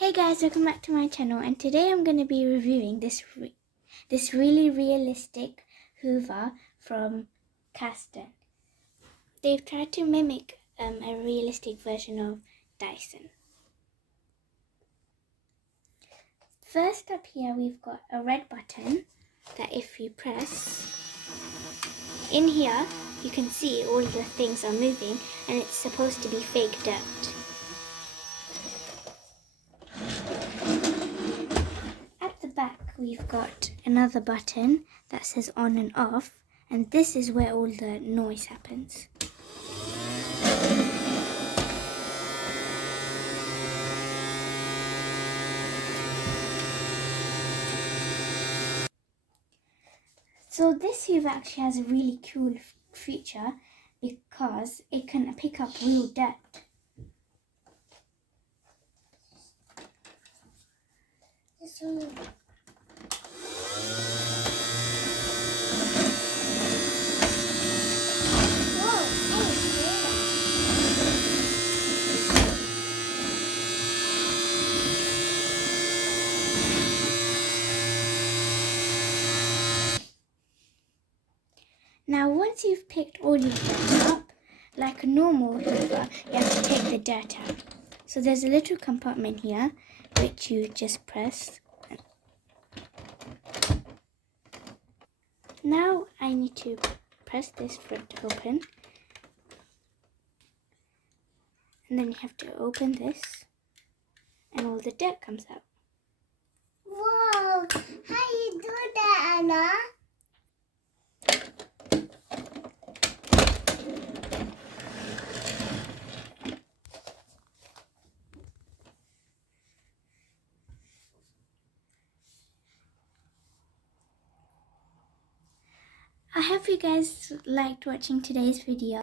Hey guys, welcome back to my channel, and today I'm going to be reviewing this really realistic Hoover from Casdon. They've tried to mimic a realistic version of Dyson. First up here we've got a red button that if you press, in here you can see all the things are moving and it's supposed to be fake dirt. Back we've got another button that says on and off, and this is where all the noise happens. So this Hoover actually has a really cool feature because it can pick up real dirt. Now once you've picked all your dirt up, like a normal Hoover, you have to take the dirt out. So there's a little compartment here which you just press. Now I need to press this for it to open. And then you have to open this and all the dirt comes out. Wow! How you do that, Anna? I hope you guys liked watching today's video.